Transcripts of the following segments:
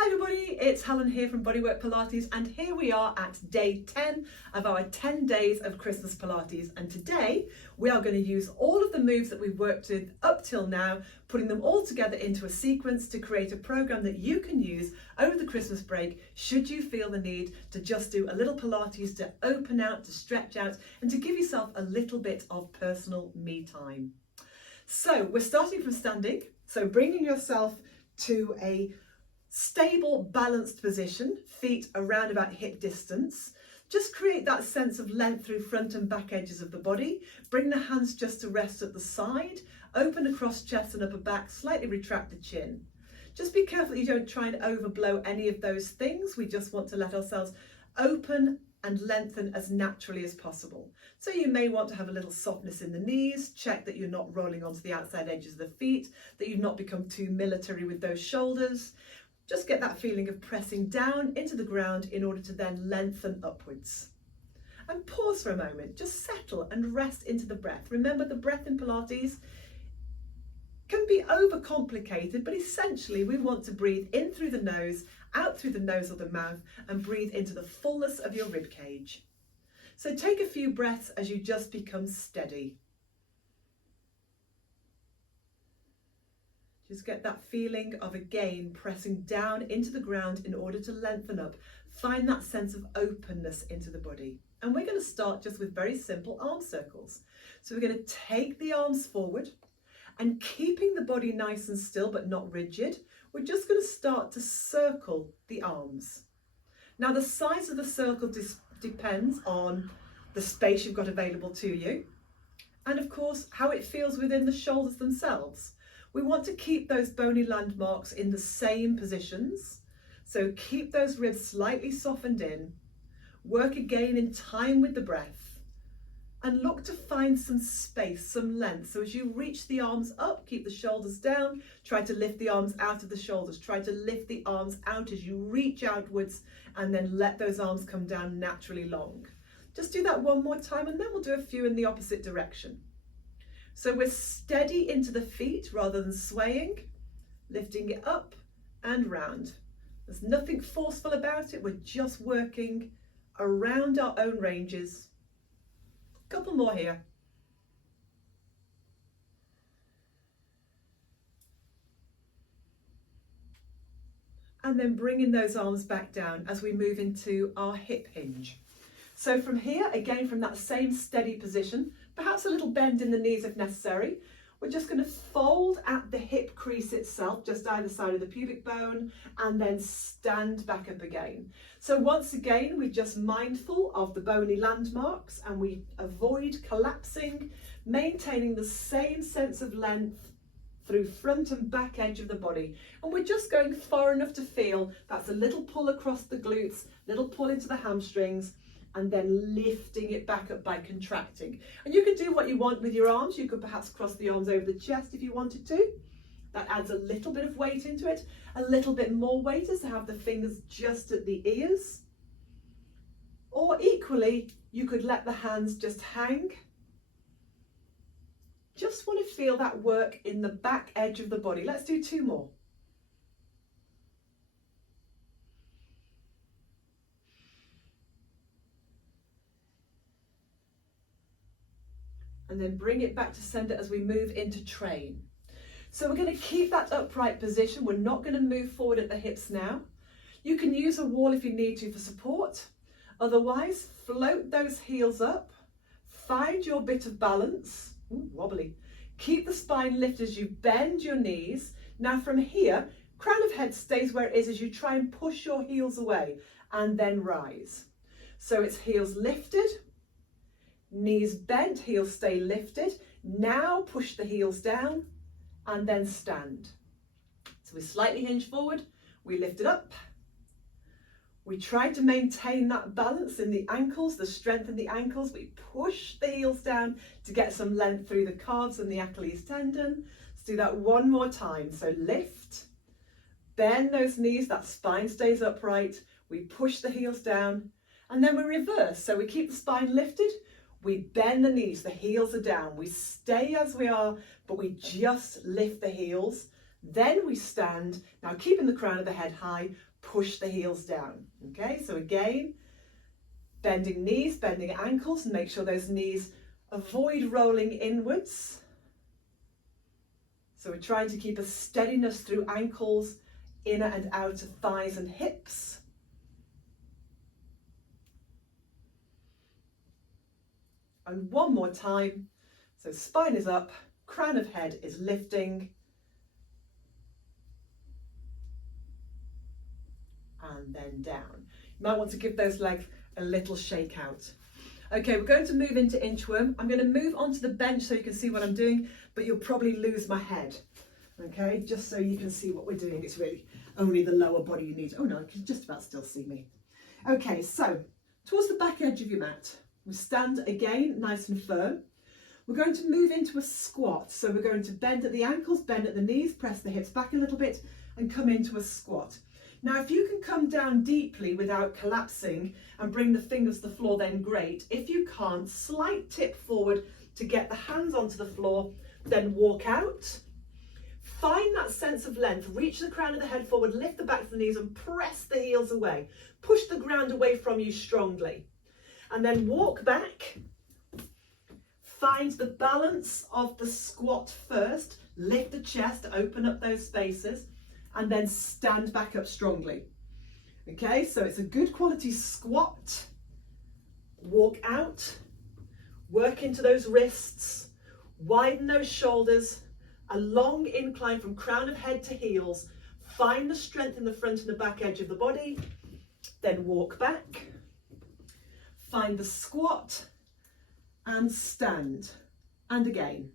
Hi everybody, it's Helen here from Bodywork-Pilates, and here we are at day 10 of our 10 days of Christmas Pilates. And today we are going to use all of the moves that we've worked with up till now, putting them all together into a sequence to create a program that you can use over the Christmas break should you feel the need to just do a little Pilates to open out, to stretch out, and to give yourself a little bit of personal me time. So we're starting from standing, so bringing yourself to a stable, balanced position, feet around about hip distance. Just create that sense of length through front and back edges of the body. Bring the hands just to rest at the side. Open across chest and upper back, slightly retract the chin. Just be careful that you don't try and overblow any of those things. We just want to let ourselves open and lengthen as naturally as possible. So you may want to have a little softness in the knees, check that you're not rolling onto the outside edges of the feet, that you've not become too military with those shoulders. Just get that feeling of pressing down into the ground in order to then lengthen upwards. And pause for a moment, just settle and rest into the breath. Remember, the breath in Pilates can be overcomplicated, but essentially we want to breathe in through the nose, out through the nose or the mouth, and breathe into the fullness of your rib cage. So take a few breaths as you just become steady. Just get that feeling of, again, pressing down into the ground in order to lengthen up. Find that sense of openness into the body. And we're going to start just with very simple arm circles. So we're going to take the arms forward and, keeping the body nice and still but not rigid, we're just going to start to circle the arms. Now the size of the circle depends on the space you've got available to you, and of course how it feels within the shoulders themselves. We want to keep those bony landmarks in the same positions. So keep those ribs slightly softened in. Work again in time with the breath. And look to find some space, some length. So as you reach the arms up, keep the shoulders down. Try to lift the arms out of the shoulders. Try to lift the arms out as you reach outwards, and then let those arms come down naturally long. Just do that one more time, and then we'll do a few in the opposite direction. So we're steady into the feet rather than swaying, lifting it up and round. There's nothing forceful about it. We're just working around our own ranges. A couple more here. And then bringing those arms back down as we move into our hip hinge. So from here, again, from that same steady position, perhaps a little bend in the knees if necessary, we're just going to fold at the hip crease itself, just either side of the pubic bone, and then stand back up again. So once again, we're just mindful of the bony landmarks, and we avoid collapsing, maintaining the same sense of length through front and back edge of the body. And we're just going far enough to feel that's a little pull across the glutes, little pull into the hamstrings, and then lifting it back up by contracting. And you can do what you want with your arms. You could perhaps cross the arms over the chest if you wanted to. That adds a little bit of weight into it. A little bit more weight is to have the fingers just at the ears. Or equally, you could let the hands just hang. Just want to feel that work in the back edge of the body. Let's do two more. And then bring it back to center as we move into train. So we're going to keep that upright position. We're not going to move forward at the hips now. You can use a wall if you need to for support. Otherwise, float those heels up. Find your bit of balance. Ooh, wobbly. Keep the spine lifted as you bend your knees. Now from here, crown of head stays where it is as you try and push your heels away and then rise. So it's heels lifted, knees bent, heels stay lifted. Now push the heels down and then stand. So we slightly hinge forward, we lift it up. We try to maintain that balance in the ankles, the strength in the ankles. We push the heels down to get some length through the calves and the Achilles tendon. Let's do that one more time. So lift, bend those knees, that spine stays upright. We push the heels down, and then we reverse. So we keep the spine lifted. We bend the knees, the heels are down. We stay as we are, but we just lift the heels. Then we stand, now keeping the crown of the head high, push the heels down. Okay, so again, bending knees, bending ankles, and make sure those knees avoid rolling inwards. So we're trying to keep a steadiness through ankles, inner and outer thighs and hips. And one more time. So spine is up, crown of head is lifting. And then down. You might want to give those legs a little shake out. Okay, we're going to move into inchworm. I'm going to move onto the bench so you can see what I'm doing, but you'll probably lose my head. Okay, just so you can see what we're doing. It's really only the lower body you need. Oh no, you can just about still see me. Okay, so towards the back edge of your mat, we stand again nice and firm. We're going to move into a squat. So we're going to bend at the ankles, bend at the knees, press the hips back a little bit and come into a squat. Now, if you can come down deeply without collapsing and bring the fingers to the floor, then great. If you can't, slight tip forward to get the hands onto the floor, then walk out. Find that sense of length, reach the crown of the head forward, lift the back of the knees and press the heels away. Push the ground away from you strongly. And then walk back. Find the balance of the squat first. Lift the chest, open up those spaces. And then stand back up strongly. Okay, so it's a good quality squat. Walk out, work into those wrists, widen those shoulders, a long incline from crown of head to heels. Find the strength in the front and the back edge of the body. Then walk back, find the squat and stand. And again.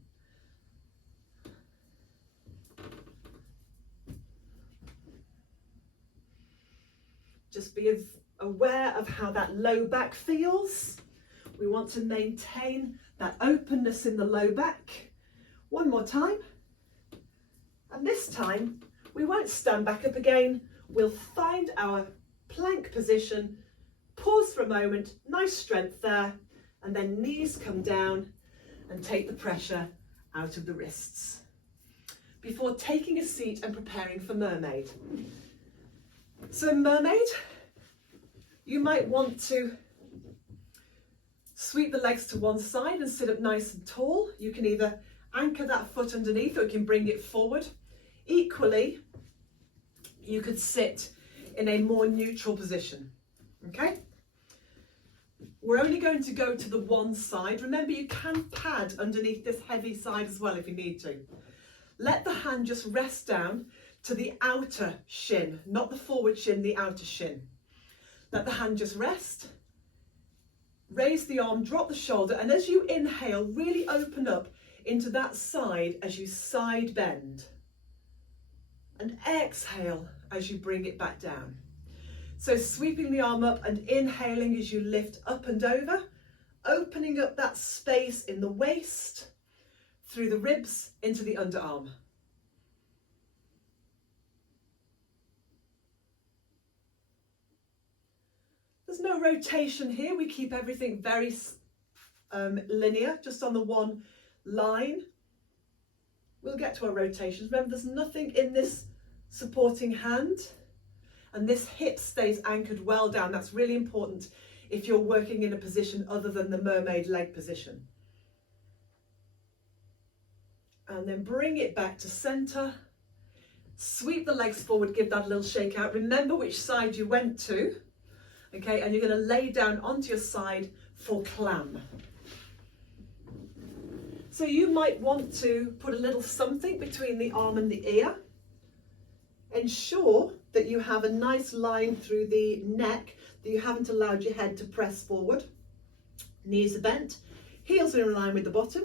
Just be aware of how that low back feels. We want to maintain that openness in the low back. One more time. And this time, we won't stand back up again. We'll find our plank position, pause for a moment, nice strength there, and then knees come down and take the pressure out of the wrists. Before taking a seat and preparing for mermaid. So mermaid, you might want to sweep the legs to one side and sit up nice and tall. You can either anchor that foot underneath or you can bring it forward. Equally, you could sit in a more neutral position, okay? We're only going to go to the one side. Remember, you can pad underneath this heavy side as well if you need to. Let the hand just rest down to the outer shin, not the forward shin, the outer shin. Let the hand just rest. Raise the arm, drop the shoulder, and as you inhale, really open up into that side as you side bend. And exhale as you bring it back down. So sweeping the arm up and inhaling as you lift up and over, opening up that space in the waist, through the ribs into the underarm. There's no rotation here. We keep everything very linear, just on the one line. We'll get to our rotations. Remember, there's nothing in this supporting hand, and this hip stays anchored well down. That's really important if you're working in a position other than the mermaid leg position. And then bring it back to center. Sweep the legs forward, give that a little shake out. Remember which side you went to. Okay, and you're going to lay down onto your side for clam. So you might want to put a little something between the arm and the ear. Ensure that you have a nice line through the neck, that you haven't allowed your head to press forward. Knees are bent, heels are in line with the bottom,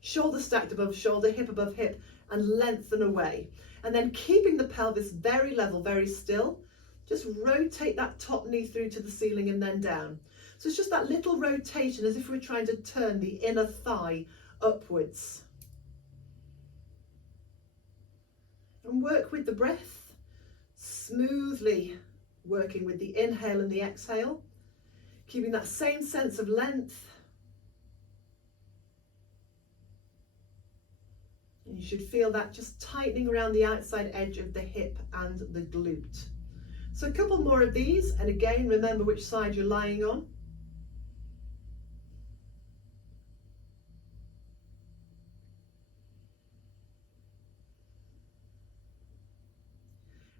shoulder stacked above shoulder, hip above hip, and lengthen away. And then keeping the pelvis very level, very still, just rotate that top knee through to the ceiling and then down. So it's just that little rotation as if we're trying to turn the inner thigh upwards. And work with the breath, smoothly working with the inhale and the exhale, keeping that same sense of length. And you should feel that just tightening around the outside edge of the hip and the glute. So a couple more of these, and again, remember which side you're lying on.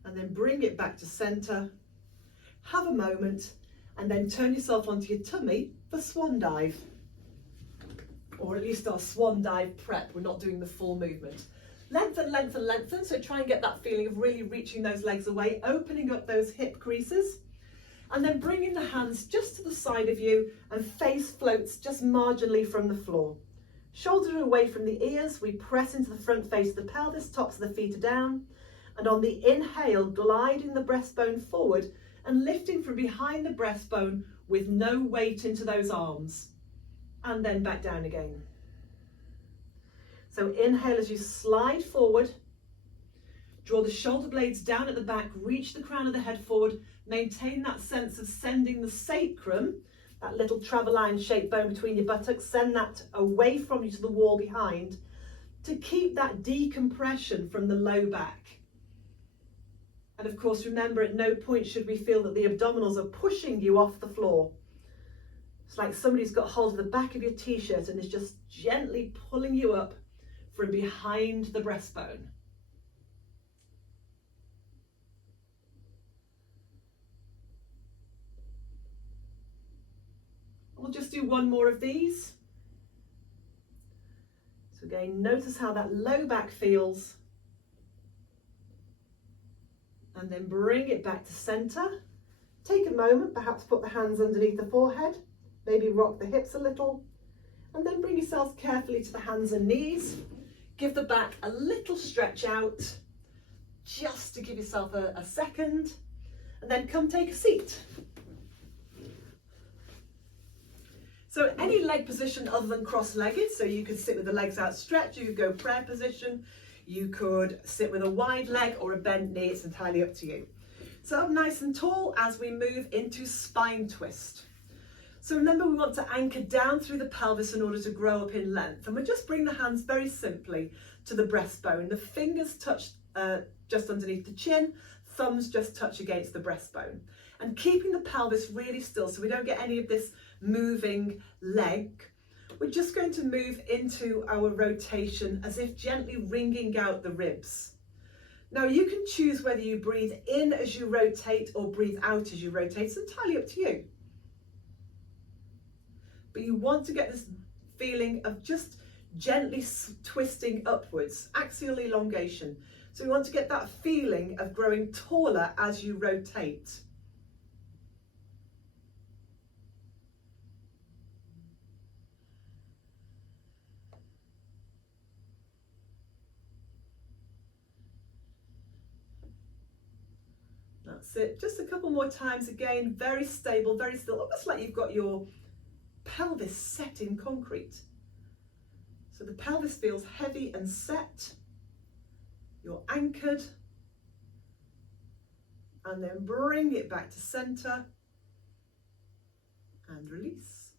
And then bring it back to center. Have a moment, and then turn yourself onto your tummy for swan dive. Or at least our swan dive prep. We're not doing the full movement. Lengthen, lengthen, lengthen. So try and get that feeling of really reaching those legs away, opening up those hip creases. And then bringing the hands just to the side of you, and face floats just marginally from the floor. Shoulders are away from the ears. We press into the front face of the pelvis, tops of the feet are down. And on the inhale, gliding the breastbone forward and lifting from behind the breastbone with no weight into those arms. And then back down again. So inhale as you slide forward. Draw the shoulder blades down at the back, reach the crown of the head forward, maintain that sense of sending the sacrum, that little traveline shaped bone between your buttocks, send that away from you to the wall behind to keep that decompression from the low back. And of course, remember, at no point should we feel that the abdominals are pushing you off the floor. It's like somebody's got hold of the back of your t-shirt and is just gently pulling you up from behind the breastbone. We'll just do one more of these. So again, notice how that low back feels. And then bring it back to center. Take a moment, perhaps put the hands underneath the forehead, maybe rock the hips a little, and then bring yourselves carefully to the hands and knees. Give the back a little stretch out, just to give yourself a second, and then come take a seat. So any leg position other than cross-legged, so you could sit with the legs outstretched, you could go prayer position, you could sit with a wide leg or a bent knee, it's entirely up to you. So up nice and tall as we move into spine twist. So remember, we want to anchor down through the pelvis in order to grow up in length. And we'll just bring the hands very simply to the breastbone. The fingers touch just underneath the chin, thumbs just touch against the breastbone. And keeping the pelvis really still so we don't get any of this moving leg. We're just going to move into our rotation as if gently wringing out the ribs. Now you can choose whether you breathe in as you rotate or breathe out as you rotate. It's entirely up to you. But you want to get this feeling of just gently twisting upwards, axial elongation. So we want to get that feeling of growing taller as you rotate. That's it. Just a couple more times again, very stable, very still, almost like you've got your pelvis set in concrete. So the pelvis feels heavy and set. You're anchored. And then bring it back to center. And release.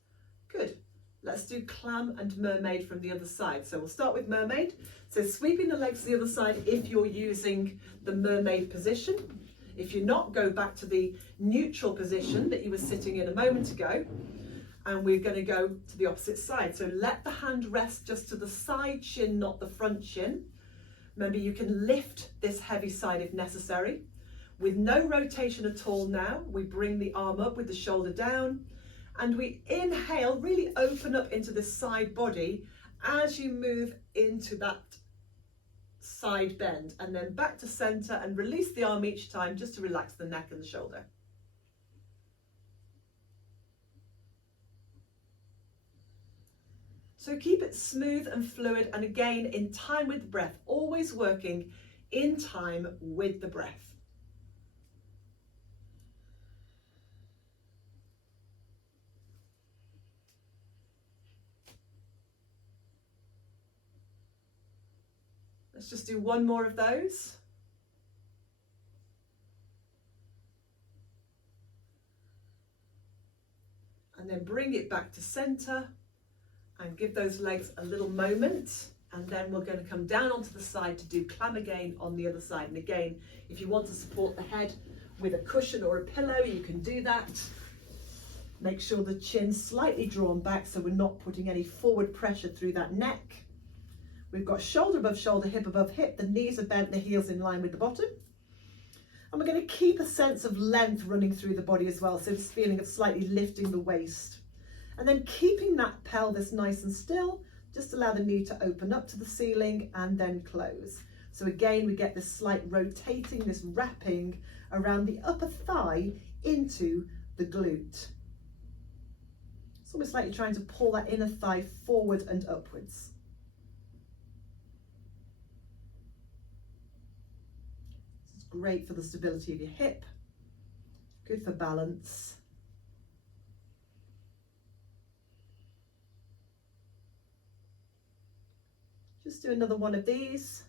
Good. Let's do clam and mermaid from the other side. So we'll start with mermaid. So sweeping the legs to the other side if you're using the mermaid position. If you're not, go back to the neutral position that you were sitting in a moment ago. And we're going to go to the opposite side. So let the hand rest just to the side shin, not the front shin. Remember, you can lift this heavy side if necessary. With no rotation at all now, we bring the arm up with the shoulder down. And we inhale, really open up into the side body as you move into that side bend, and then back to center and release the arm each time just to relax the neck and the shoulder. So keep it smooth and fluid, and again in time with the breath, always working in time with the breath. Let's just do one more of those. And then bring it back to center and give those legs a little moment. And then we're going to come down onto the side to do clam again on the other side. And again, if you want to support the head with a cushion or a pillow, you can do that. Make sure the chin's slightly drawn back so we're not putting any forward pressure through that neck. We've got shoulder above shoulder, hip above hip, the knees are bent, the heels in line with the bottom. And we're going to keep a sense of length running through the body as well, so this feeling of slightly lifting the waist. And then keeping that pelvis nice and still, just allow the knee to open up to the ceiling and then close. So again, we get this slight rotating, this wrapping around the upper thigh into the glute. It's almost like you're trying to pull that inner thigh forward and upwards. This is great for the stability of your hip, good for balance. Just do another one of these.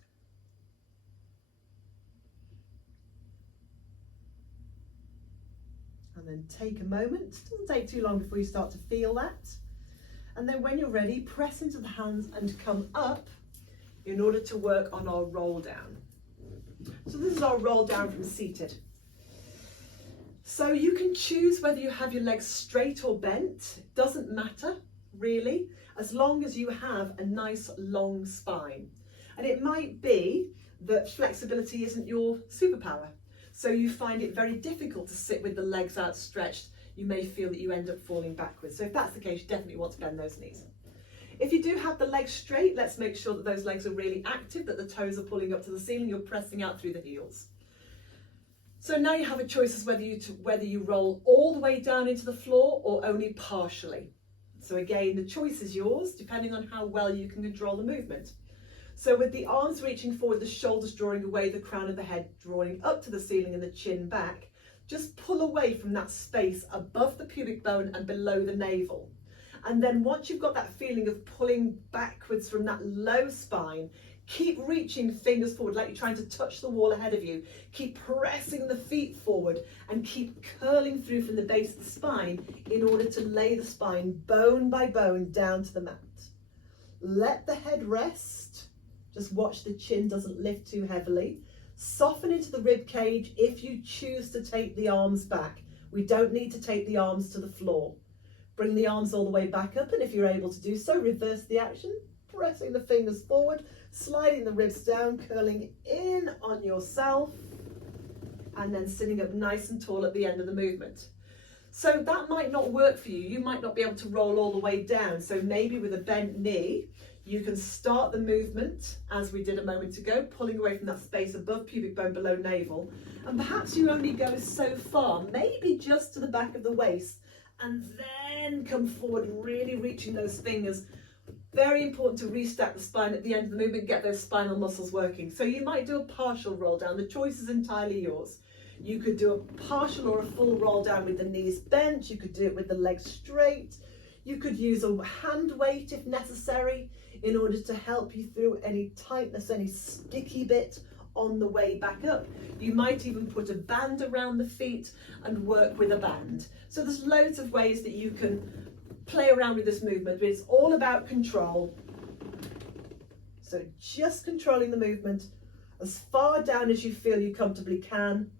And then take a moment. It doesn't take too long before you start to feel that. And then when you're ready, press into the hands and come up in order to work on our roll down. So this is our roll down from seated. So you can choose whether you have your legs straight or bent. It doesn't matter really, as long as you have a nice long spine. And it might be that flexibility isn't your superpower. So you find it very difficult to sit with the legs outstretched. You may feel that you end up falling backwards. So if that's the case, you definitely want to bend those knees. If you do have the legs straight, let's make sure that those legs are really active, that the toes are pulling up to the ceiling, you're pressing out through the heels. So now you have a choice as whether you roll all the way down into the floor or only partially. So again, the choice is yours, depending on how well you can control the movement. So with the arms reaching forward, the shoulders drawing away, the crown of the head drawing up to the ceiling and the chin back, just pull away from that space above the pubic bone and below the navel. And then once you've got that feeling of pulling backwards from that low spine, keep reaching fingers forward like you're trying to touch the wall ahead of you. Keep pressing the feet forward and keep curling through from the base of the spine in order to lay the spine bone by bone down to the mat. Let the head rest. Just watch the chin doesn't lift too heavily. Soften into the rib cage if you choose to take the arms back. We don't need to take the arms to the floor. Bring the arms all the way back up, and if you're able to do so, reverse the action, pressing the fingers forward, sliding the ribs down, curling in on yourself, and then sitting up nice and tall at the end of the movement. So that might not work for you. You might not be able to roll all the way down. So maybe with a bent knee, you can start the movement as we did a moment ago, pulling away from that space above pubic bone, below navel. And perhaps you only go so far, maybe just to the back of the waist, and then come forward, really reaching those fingers. Very important to restack the spine at the end of the movement, get those spinal muscles working. So you might do a partial roll down. The choice is entirely yours. You could do a partial or a full roll down with the knees bent. You could do it with the legs straight. You could use a hand weight if necessary in order to help you through any tightness, any sticky bit on the way back up. You might even put a band around the feet and work with a band. So there's loads of ways that you can play around with this movement, but it's all about control. So just controlling the movement as far down as you feel you comfortably can,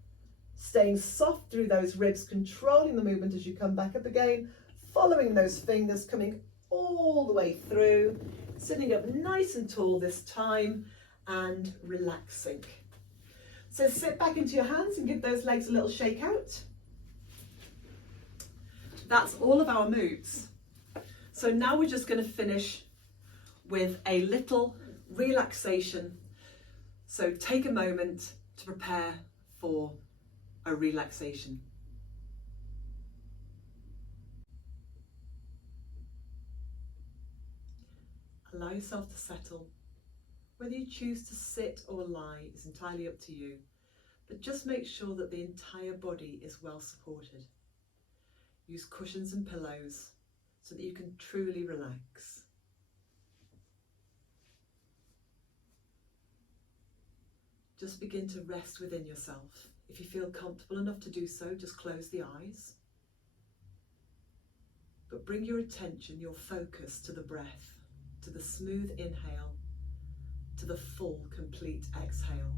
staying soft through those ribs, controlling the movement as you come back up again, following those fingers, coming all the way through, sitting up nice and tall this time, and relaxing. So sit back into your hands and give those legs a little shake out. That's all of our moves. So now we're just going to finish with a little relaxation. So take a moment to prepare for a relaxation. Allow yourself to settle. Whether you choose to sit or lie is entirely up to you, but just make sure that the entire body is well supported. Use cushions and pillows so that you can truly relax. Just begin to rest within yourself. If you feel comfortable enough to do so, just close the eyes. But bring your attention, your focus to the breath, to the smooth inhale, to the full, complete exhale.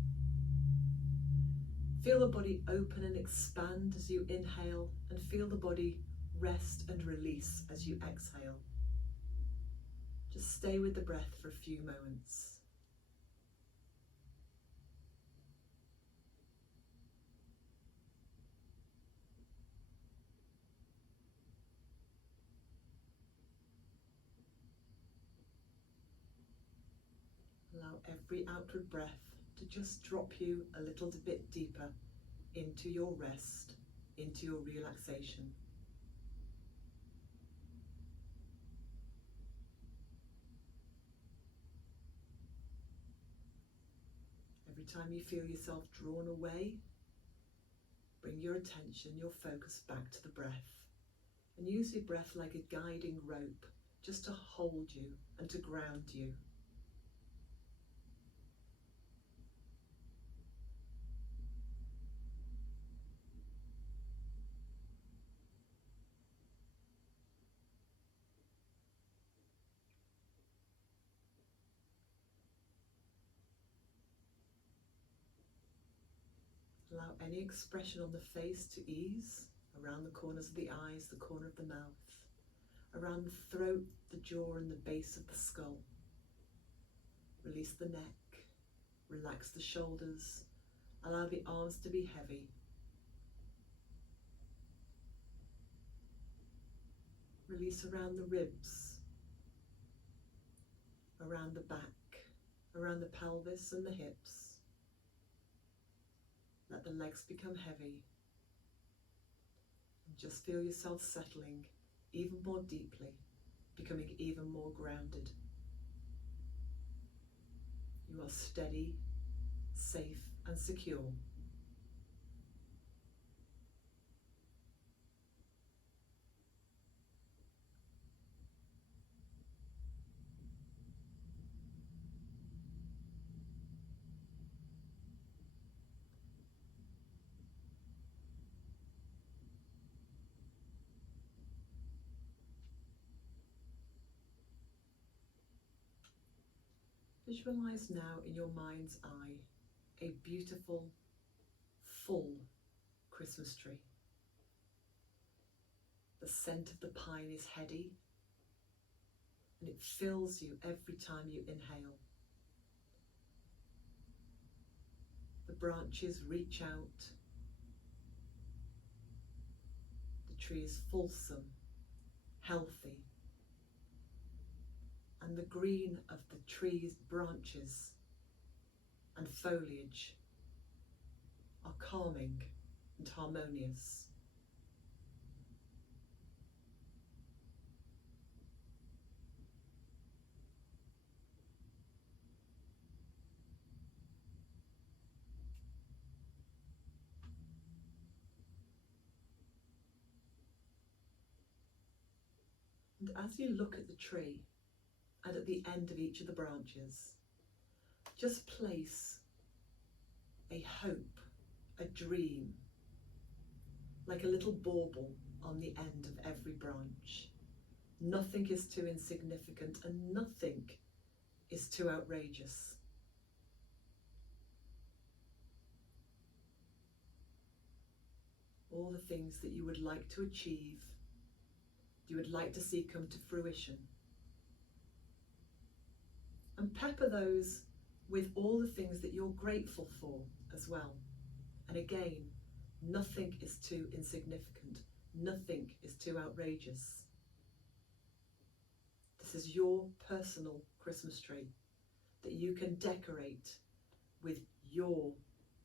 Feel the body open and expand as you inhale, and feel the body rest and release as you exhale. Just stay with the breath for a few moments. Allow every outward breath to just drop you a little bit deeper into your rest, into your relaxation. Every time you feel yourself drawn away, bring your attention, your focus back to the breath, and use your breath like a guiding rope just to hold you and to ground you. Allow any expression on the face to ease, around the corners of the eyes, the corner of the mouth, around the throat, the jaw and the base of the skull. Release the neck, relax the shoulders, allow the arms to be heavy. Release around the ribs, around the back, around the pelvis and the hips. Let the legs become heavy, and just feel yourself settling even more deeply, becoming even more grounded. You are steady, safe and secure. Visualize now in your mind's eye a beautiful, full Christmas tree. The scent of the pine is heady and it fills you every time you inhale. The branches reach out. The tree is fulsome, healthy, and the green of the tree's branches and foliage are calming and harmonious. And as you look at the tree and at the end of each of the branches, just place a hope, a dream, like a little bauble on the end of every branch. Nothing is too insignificant and nothing is too outrageous. All the things that you would like to achieve, you would like to see come to fruition. And pepper those with all the things that you're grateful for as well. And again, nothing is too insignificant. Nothing is too outrageous. This is your personal Christmas tree that you can decorate with your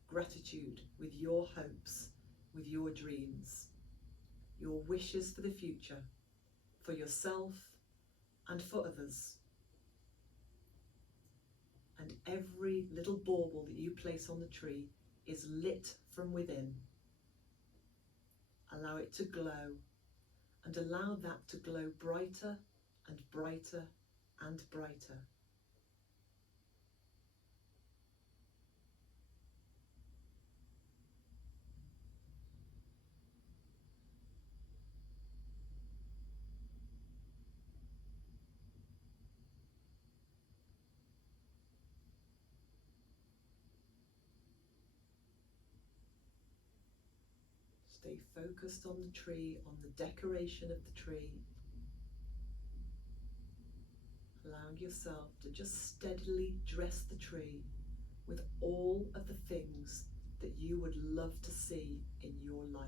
gratitude, with your hopes, with your dreams, your wishes for the future, for yourself and for others. And every little bauble that you place on the tree is lit from within. Allow it to glow, and allow that to glow brighter and brighter and brighter. Stay focused on the tree, on the decoration of the tree. Allowing yourself to just steadily dress the tree with all of the things that you would love to see in your life.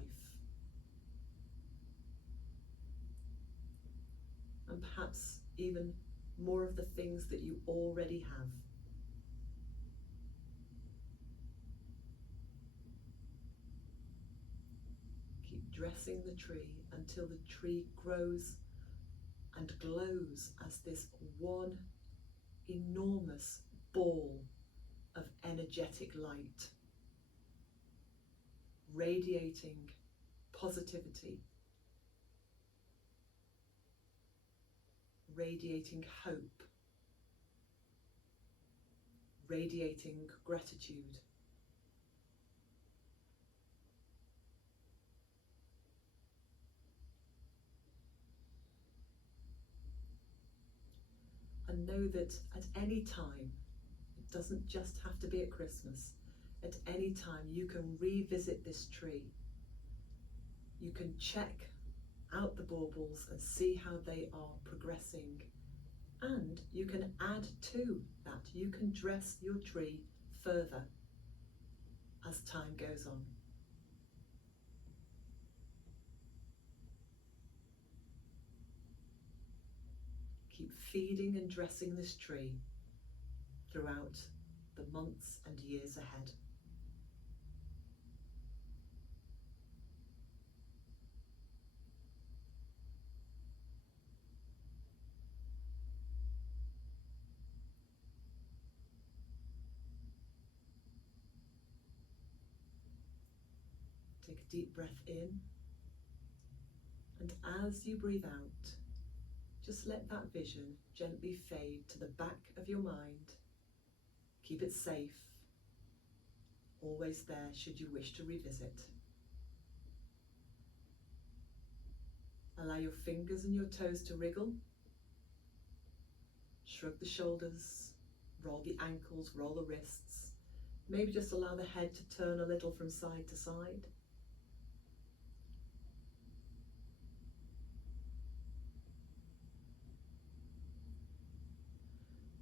And perhaps even more of the things that you already have. Keep dressing the tree until the tree grows and glows as this one enormous ball of energetic light, radiating positivity, radiating hope, radiating gratitude. And know that at any time, it doesn't just have to be at Christmas, at any time you can revisit this tree. You can check out the baubles and see how they are progressing. And you can add to that. You can dress your tree further as time goes on. Keep feeding and dressing this tree throughout the months and years ahead. Take a deep breath in, and as you breathe out, just let that vision gently fade to the back of your mind. Keep it safe, always there should you wish to revisit. Allow your fingers and your toes to wriggle. Shrug the shoulders, roll the ankles, roll the wrists. Maybe just allow the head to turn a little from side to side.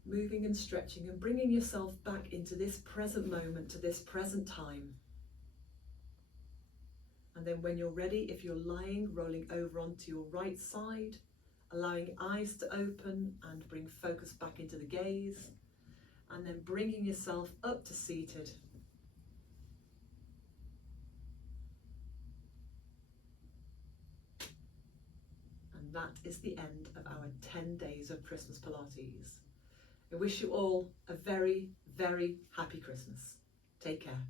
Moving and stretching and bringing yourself back into this present moment, to this present time. And then when you're ready, if you're lying, rolling over onto your right side, allowing eyes to open and bring focus back into the gaze, and then bringing yourself up to seated. And that is the end of our 10 days of Christmas Pilates. I wish you all a very, very happy Christmas. Take care.